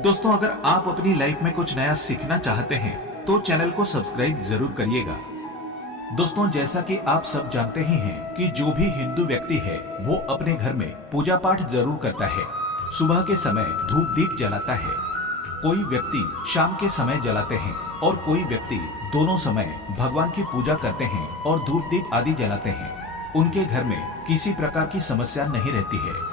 दोस्तों, अगर आप अपनी लाइफ में कुछ नया सीखना चाहते हैं तो चैनल को सब्सक्राइब जरूर करिएगा। दोस्तों, जैसा कि आप सब जानते ही हैं कि जो भी हिंदू व्यक्ति है वो अपने घर में पूजा पाठ जरूर करता है। सुबह के समय धूप दीप जलाता है, कोई व्यक्ति शाम के समय जलाते हैं और कोई व्यक्ति दोनों समय भगवान की पूजा करते हैं और धूप दीप आदि जलाते हैं। उनके घर में किसी प्रकार की समस्या नहीं रहती है।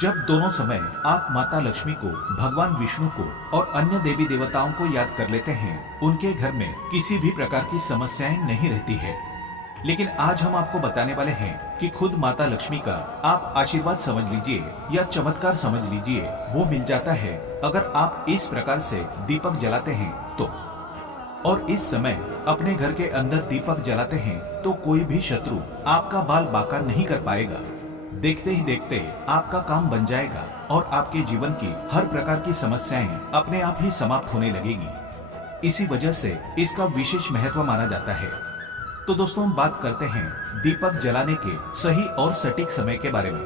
जब दोनों समय आप माता लक्ष्मी को, भगवान विष्णु को और अन्य देवी देवताओं को याद कर लेते हैं, उनके घर में किसी भी प्रकार की समस्याएं नहीं रहती है। लेकिन आज हम आपको बताने वाले हैं कि खुद माता लक्ष्मी का आप आशीर्वाद समझ लीजिए या चमत्कार समझ लीजिए, वो मिल जाता है अगर आप इस प्रकार से दीपक जलाते हैं तो। और इस समय अपने घर के अंदर दीपक जलाते हैं तो कोई भी शत्रु आपका बाल बांका नहीं कर पाएगा। देखते ही देखते आपका काम बन जाएगा और आपके जीवन की हर प्रकार की समस्याएं अपने आप ही समाप्त होने लगेगी। इसी वजह से इसका विशेष महत्व माना जाता है। तो दोस्तों, बात करते हैं दीपक जलाने के सही और सटीक समय के बारे में,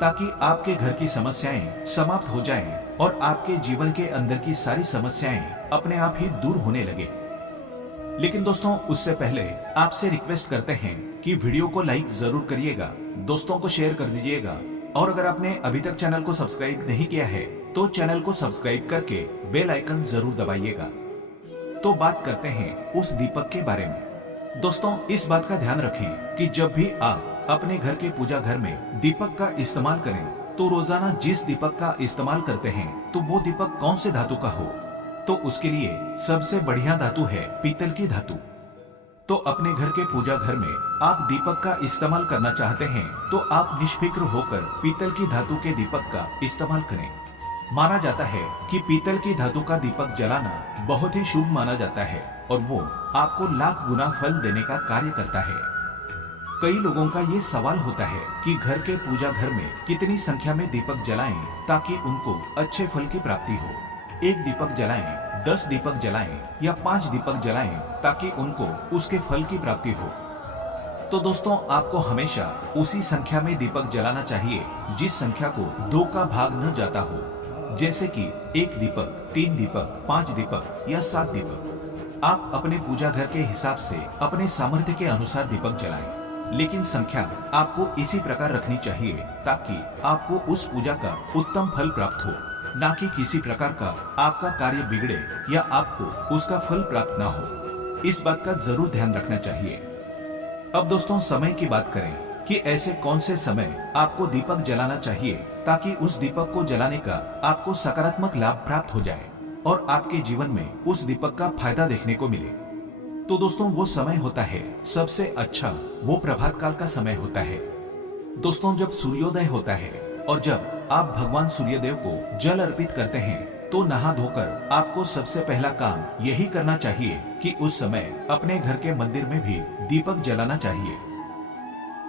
ताकि आपके घर की समस्याएं समाप्त हो जाएं और आपके जीवन के अंदर की सारी समस्याएं अपने आप ही दूर होने लगे। लेकिन दोस्तों, उससे पहले आपसे रिक्वेस्ट करते हैं कि वीडियो को लाइक जरूर करिएगा, दोस्तों को शेयर कर दीजिएगा और अगर आपने अभी तक चैनल को सब्सक्राइब नहीं किया है तो चैनल को सब्सक्राइब करके बेल आइकन जरूर दबाइएगा। तो बात करते हैं उस दीपक के बारे में। दोस्तों, इस बात का ध्यान रखें कि जब भी आप अपने घर के पूजा घर में दीपक का इस्तेमाल करें तो रोजाना जिस दीपक का इस्तेमाल करते हैं तो वो दीपक कौन से धातु का हो, तो उसके लिए सबसे बढ़िया धातु है पीतल की धातु। तो अपने घर के पूजा घर में आप दीपक का इस्तेमाल करना चाहते हैं तो आप निष्फिक्र होकर पीतल की धातु के दीपक का इस्तेमाल करें। माना जाता है कि पीतल की धातु का दीपक जलाना बहुत ही शुभ माना जाता है और वो आपको लाख गुना फल देने का कार्य करता है। कई लोगों का ये सवाल होता है कि घर के पूजा घर में कितनी संख्या में दीपक जलाएं ताकि उनको अच्छे फल की प्राप्ति हो। 1 दीपक जलाएं, 10 दीपक जलाएं या 5 दीपक जलाएं ताकि उनको उसके फल की प्राप्ति हो। तो दोस्तों, आपको हमेशा उसी संख्या में दीपक जलाना चाहिए जिस संख्या को 2 का भाग न जाता हो, जैसे कि 1 दीपक, 3 दीपक, 5 दीपक या 7 दीपक। आप अपने पूजा घर के हिसाब से अपने सामर्थ्य के अनुसार दीपक जलाएं, लेकिन संख्या आपको इसी प्रकार रखनी चाहिए ताकि आपको उस पूजा का उत्तम फल प्राप्त हो, ना कि किसी प्रकार का आपका कार्य बिगड़े या आपको उसका फल प्राप्त ना हो। इस बात का जरूर ध्यान रखना चाहिए। अब दोस्तों, समय की बात करें कि ऐसे कौन से समय आपको दीपक जलाना चाहिए ताकि उस दीपक को जलाने का आपको सकारात्मक लाभ प्राप्त हो जाए और आपके जीवन में उस दीपक का फायदा देखने को मिले। तो दोस्तों, वो समय होता है सबसे अच्छा, वो प्रभात काल का समय होता है। दोस्तों, जब सूर्योदय होता है और जब आप भगवान सूर्यदेव को जल अर्पित करते हैं तो नहा धोकर आपको सबसे पहला काम यही करना चाहिए कि उस समय अपने घर के मंदिर में भी दीपक जलाना चाहिए।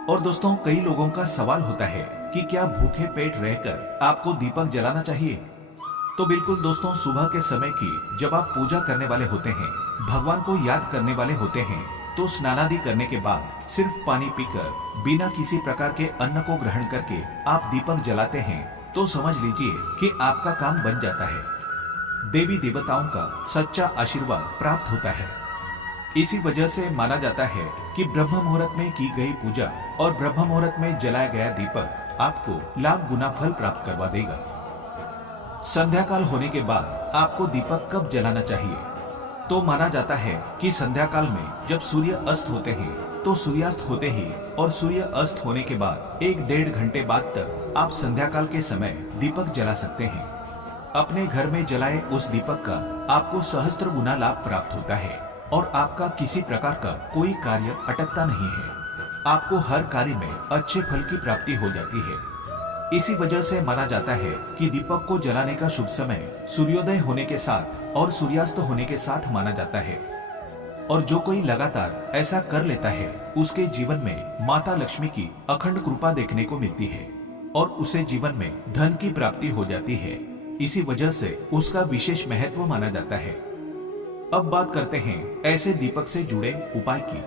और दोस्तों, कई लोगों का सवाल होता है कि क्या भूखे पेट रहकर आपको दीपक जलाना चाहिए? तो बिल्कुल दोस्तों, सुबह के समय की जब आप पूजा करने वाले होते हैं, भगवान को याद करने वाले होते हैं, तो स्नानादि करने के बाद सिर्फ पानी पीकर बिना किसी प्रकार के अन्न को ग्रहण करके आप दीपक जलाते हैं तो समझ लीजिए कि आपका काम बन जाता है। देवी देवताओं का सच्चा आशीर्वाद प्राप्त होता है। इसी वजह से माना जाता है कि ब्रह्म मुहूर्त में की गई पूजा और ब्रह्म मुहूर्त में जलाया गया दीपक आपको लाख गुना फल प्राप्त करवा देगा। संध्या काल होने के बाद आपको दीपक कब जलाना चाहिए? तो माना जाता है कि संध्या काल में जब सूर्य अस्त होते हैं तो सूर्यास्त होते ही और सूर्य अस्त होने के बाद 1-1.5 घंटे बाद तक आप संध्या काल के समय दीपक जला सकते हैं। अपने घर में जलाए उस दीपक का आपको सहस्त्र गुना लाभ प्राप्त होता है और आपका किसी प्रकार का कोई कार्य अटकता नहीं है। आपको हर कार्य में अच्छे फल की प्राप्ति हो जाती है। इसी वजह से माना जाता है कि दीपक को जलाने का शुभ समय सूर्योदय होने के साथ और सूर्यास्त होने के साथ माना जाता है। और जो कोई लगातार ऐसा कर लेता है उसके जीवन में माता लक्ष्मी की अखंड कृपा देखने को मिलती है और उसे जीवन में धन की प्राप्ति हो जाती है। इसी वजह से उसका विशेष महत्व माना जाता है। अब बात करते हैं ऐसे दीपक से जुड़े उपाय की।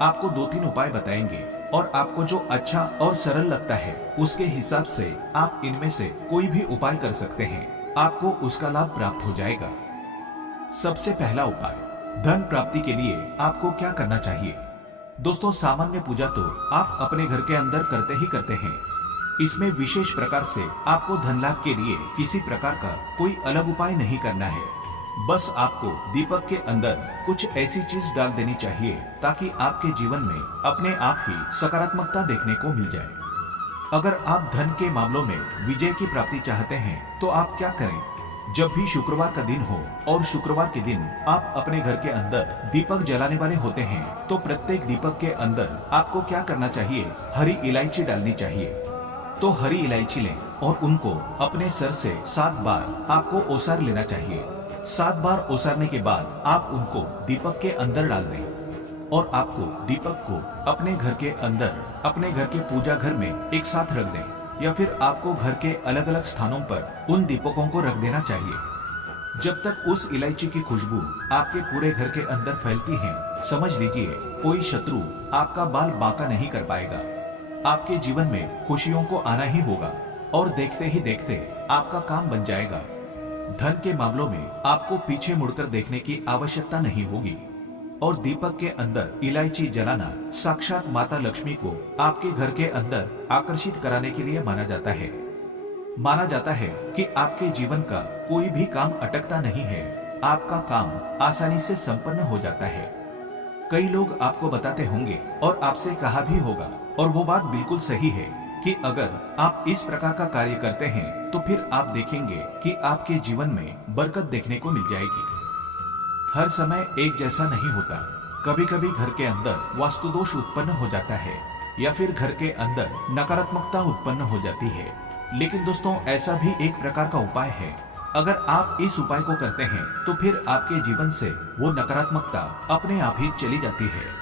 आपको 2-3 उपाय बताएंगे और आपको जो अच्छा और सरल लगता है उसके हिसाब से आप इनमें से कोई भी उपाय कर सकते हैं। आपको उसका लाभ प्राप्त हो जाएगा। सबसे पहला उपाय, धन प्राप्ति के लिए आपको क्या करना चाहिए। दोस्तों, सामान्य पूजा तो आप अपने घर के अंदर करते ही करते हैं। इसमें विशेष प्रकार से आपको धन लाभ के लिए किसी प्रकार का कोई अलग उपाय नहीं करना है। बस आपको दीपक के अंदर कुछ ऐसी चीज डाल देनी चाहिए ताकि आपके जीवन में अपने आप ही सकारात्मकता देखने को मिल जाए। अगर आप धन के मामलों में विजय की प्राप्ति चाहते हैं तो आप क्या करें, जब भी शुक्रवार का दिन हो और शुक्रवार के दिन आप अपने घर के अंदर दीपक जलाने वाले होते हैं तो प्रत्येक दीपक के अंदर आपको क्या करना चाहिए, हरी इलायची डालनी चाहिए। तो हरी इलायची लें और उनको अपने सर से 7 बार आपको ओसार लेना चाहिए। 7 बार ओसारने के बाद आप उनको दीपक के अंदर डाल दें और आपको दीपक को अपने घर के अंदर, अपने घर के पूजा घर में एक साथ रख दें या फिर आपको घर के अलग अलग स्थानों पर उन दीपकों को रख देना चाहिए। जब तक उस इलायची की खुशबू आपके पूरे घर के अंदर फैलती है, समझ लीजिए कोई शत्रु आपका बाल बांका नहीं कर पाएगा। आपके जीवन में खुशियों को आना ही होगा और देखते ही देखते आपका काम बन जाएगा। धन के मामलों में आपको पीछे मुड़कर देखने की आवश्यकता नहीं होगी। और दीपक के अंदर इलायची जलाना साक्षात माता लक्ष्मी को आपके घर के अंदर आकर्षित कराने के लिए माना जाता है। माना जाता है कि आपके जीवन का कोई भी काम अटकता नहीं है, आपका काम आसानी से संपन्न हो जाता है। कई लोग आपको बताते होंगे और आपसे कहा भी होगा, और वो बात बिल्कुल सही है, कि अगर आप इस प्रकार का कार्य करते हैं तो फिर आप देखेंगे कि आपके जीवन में बरकत देखने को मिल जाएगी। हर समय एक जैसा नहीं होता। कभी कभी घर के अंदर वास्तु दोष उत्पन्न हो जाता है या फिर घर के अंदर नकारात्मकता उत्पन्न हो जाती है। लेकिन दोस्तों, ऐसा भी एक प्रकार का उपाय है। अगर आप इस उपाय को करते हैं तो फिर आपके जीवन से वो नकारात्मकता अपने आप ही चली जाती है।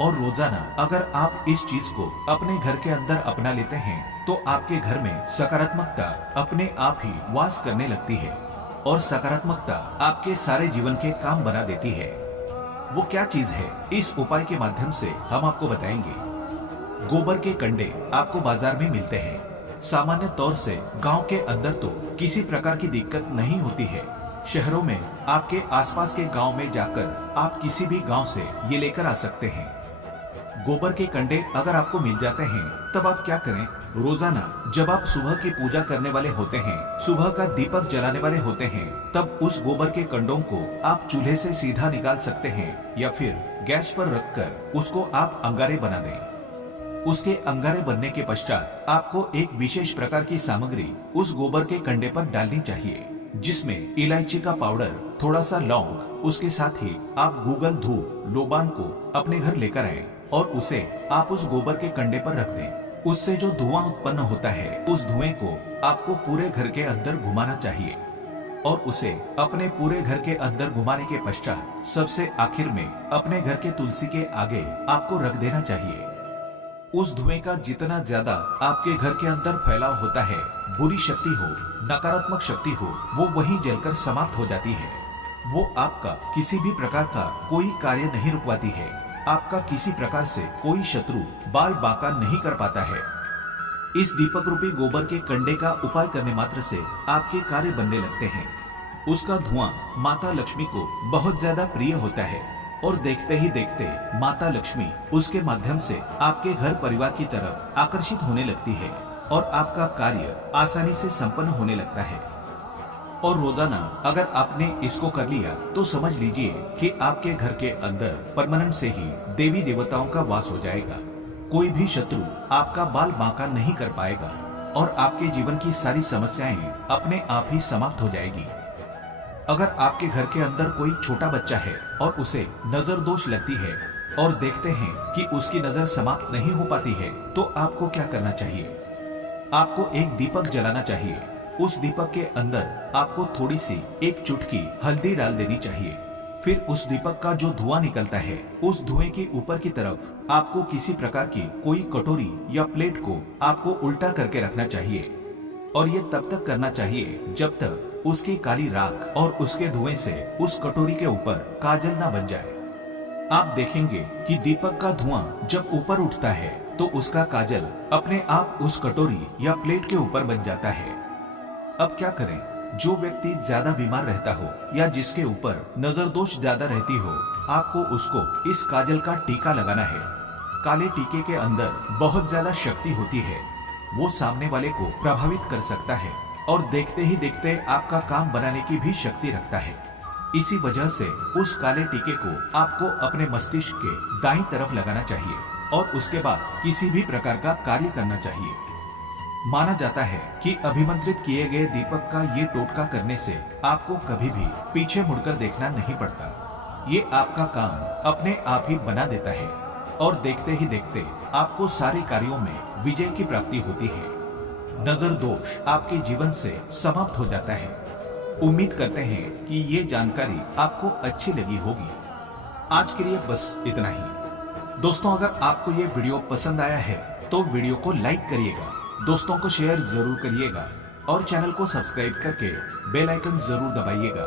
और रोजाना अगर आप इस चीज को अपने घर के अंदर अपना लेते हैं तो आपके घर में सकारात्मकता अपने आप ही वास करने लगती है और सकारात्मकता आपके सारे जीवन के काम बना देती है। वो क्या चीज है, इस उपाय के माध्यम से हम आपको बताएंगे। गोबर के कंडे आपको बाजार में मिलते हैं। सामान्य तौर से गांव के अंदर तो किसी प्रकार की दिक्कत नहीं होती है। शहरों में आपके आसपास के गांव में जाकर आप किसी भी गांव से ये लेकर आ सकते हैं। गोबर के कंडे अगर आपको मिल जाते हैं तब आप क्या करें, रोजाना जब आप सुबह की पूजा करने वाले होते हैं, सुबह का दीपक जलाने वाले होते हैं, तब उस गोबर के कंडों को आप चूल्हे से सीधा निकाल सकते हैं या फिर गैस पर रखकर उसको आप अंगारे बना दें। उसके अंगारे बनने के पश्चात आपको एक विशेष प्रकार की सामग्री उस गोबर के कंडे पर डालनी चाहिए, जिसमें इलायची का पाउडर, थोड़ा सा लौंग, उसके साथ ही आप गूगल धूप लोबान को अपने घर लेकर आए और उसे आप उस गोबर के कंडे पर रख दें। उससे जो धुआं उत्पन्न होता है, उस धुएं को आपको पूरे घर के अंदर घुमाना चाहिए और उसे अपने पूरे घर के अंदर घुमाने के पश्चात सबसे आखिर में अपने घर के तुलसी के आगे आपको रख देना चाहिए। उस धुएं का जितना ज्यादा आपके घर के अंदर फैलाव होता है, बुरी शक्ति हो, नकारात्मक शक्ति हो, वो वहीं जलकर समाप्त हो जाती है। वो आपका किसी भी प्रकार का कोई कार्य नहीं रुकवाती है। आपका किसी प्रकार से कोई शत्रु बाल बांका नहीं कर पाता है। इस दीपक रूपी गोबर के कंडे का उपाय करने मात्र से आपके कार्य बनने लगते हैं। उसका धुआं माता लक्ष्मी को बहुत ज्यादा प्रिय होता है और देखते ही देखते माता लक्ष्मी उसके माध्यम से आपके घर परिवार की तरफ आकर्षित होने लगती है और आपका कार्य आसानी से संपन्न होने लगता है। और रोजाना अगर आपने इसको कर लिया तो समझ लीजिए कि आपके घर के अंदर परमानेंट से ही देवी देवताओं का वास हो जाएगा। कोई भी शत्रु आपका बाल बांका नहीं कर पाएगा और आपके जीवन की सारी समस्याएं अपने आप ही समाप्त हो जाएगी। अगर आपके घर के अंदर कोई छोटा बच्चा है और उसे नजर दोष लगती है और देखते हैं कि उसकी नजर समाप्त नहीं हो पाती है, तो आपको क्या करना चाहिए? आपको एक दीपक जलाना चाहिए। उस दीपक के अंदर आपको थोड़ी सी एक चुटकी हल्दी डाल देनी चाहिए। फिर उस दीपक का जो धुआं निकलता है, उस धुएं के ऊपर की तरफ आपको किसी प्रकार की कोई कटोरी या प्लेट को आपको उल्टा करके रखना चाहिए और ये तब तक करना चाहिए जब तक उसकी काली राख और उसके धुएं से उस कटोरी के ऊपर काजल ना बन जाए। आप देखेंगे कि दीपक का धुआं जब ऊपर उठता है तो उसका काजल अपने आप उस कटोरी या प्लेट के ऊपर बन जाता है। अब क्या करें? जो व्यक्ति ज्यादा बीमार रहता हो या जिसके ऊपर नजर दोष ज्यादा रहती हो, आपको उसको इस काजल का टीका लगाना है। काले टीके के अंदर बहुत ज्यादा शक्ति होती है, वो सामने वाले को प्रभावित कर सकता है और देखते ही देखते आपका काम बनाने की भी शक्ति रखता है। इसी वजह से उस काले टीके को आपको अपने मस्तिष्क के दाईं तरफ लगाना चाहिए और उसके बाद किसी भी प्रकार का कार्य करना चाहिए। माना जाता है कि अभिमंत्रित किए गए दीपक का ये टोटका करने से आपको कभी भी पीछे मुड़कर देखना नहीं पड़ता। ये आपका काम अपने आप ही बना देता है और देखते ही देखते आपको सारे कार्यों में विजय की प्राप्ति होती है। नजर दोष आपके जीवन से समाप्त हो जाता है। उम्मीद करते हैं कि ये जानकारी आपको अच्छी लगी होगी। आज के लिए बस इतना ही। दोस्तों, अगर आपको ये वीडियो पसंद आया है तो वीडियो को लाइक करिएगा, दोस्तों को शेयर जरूर करिएगा और चैनल को सब्सक्राइब करके बेल आइकन जरूर दबाइएगा।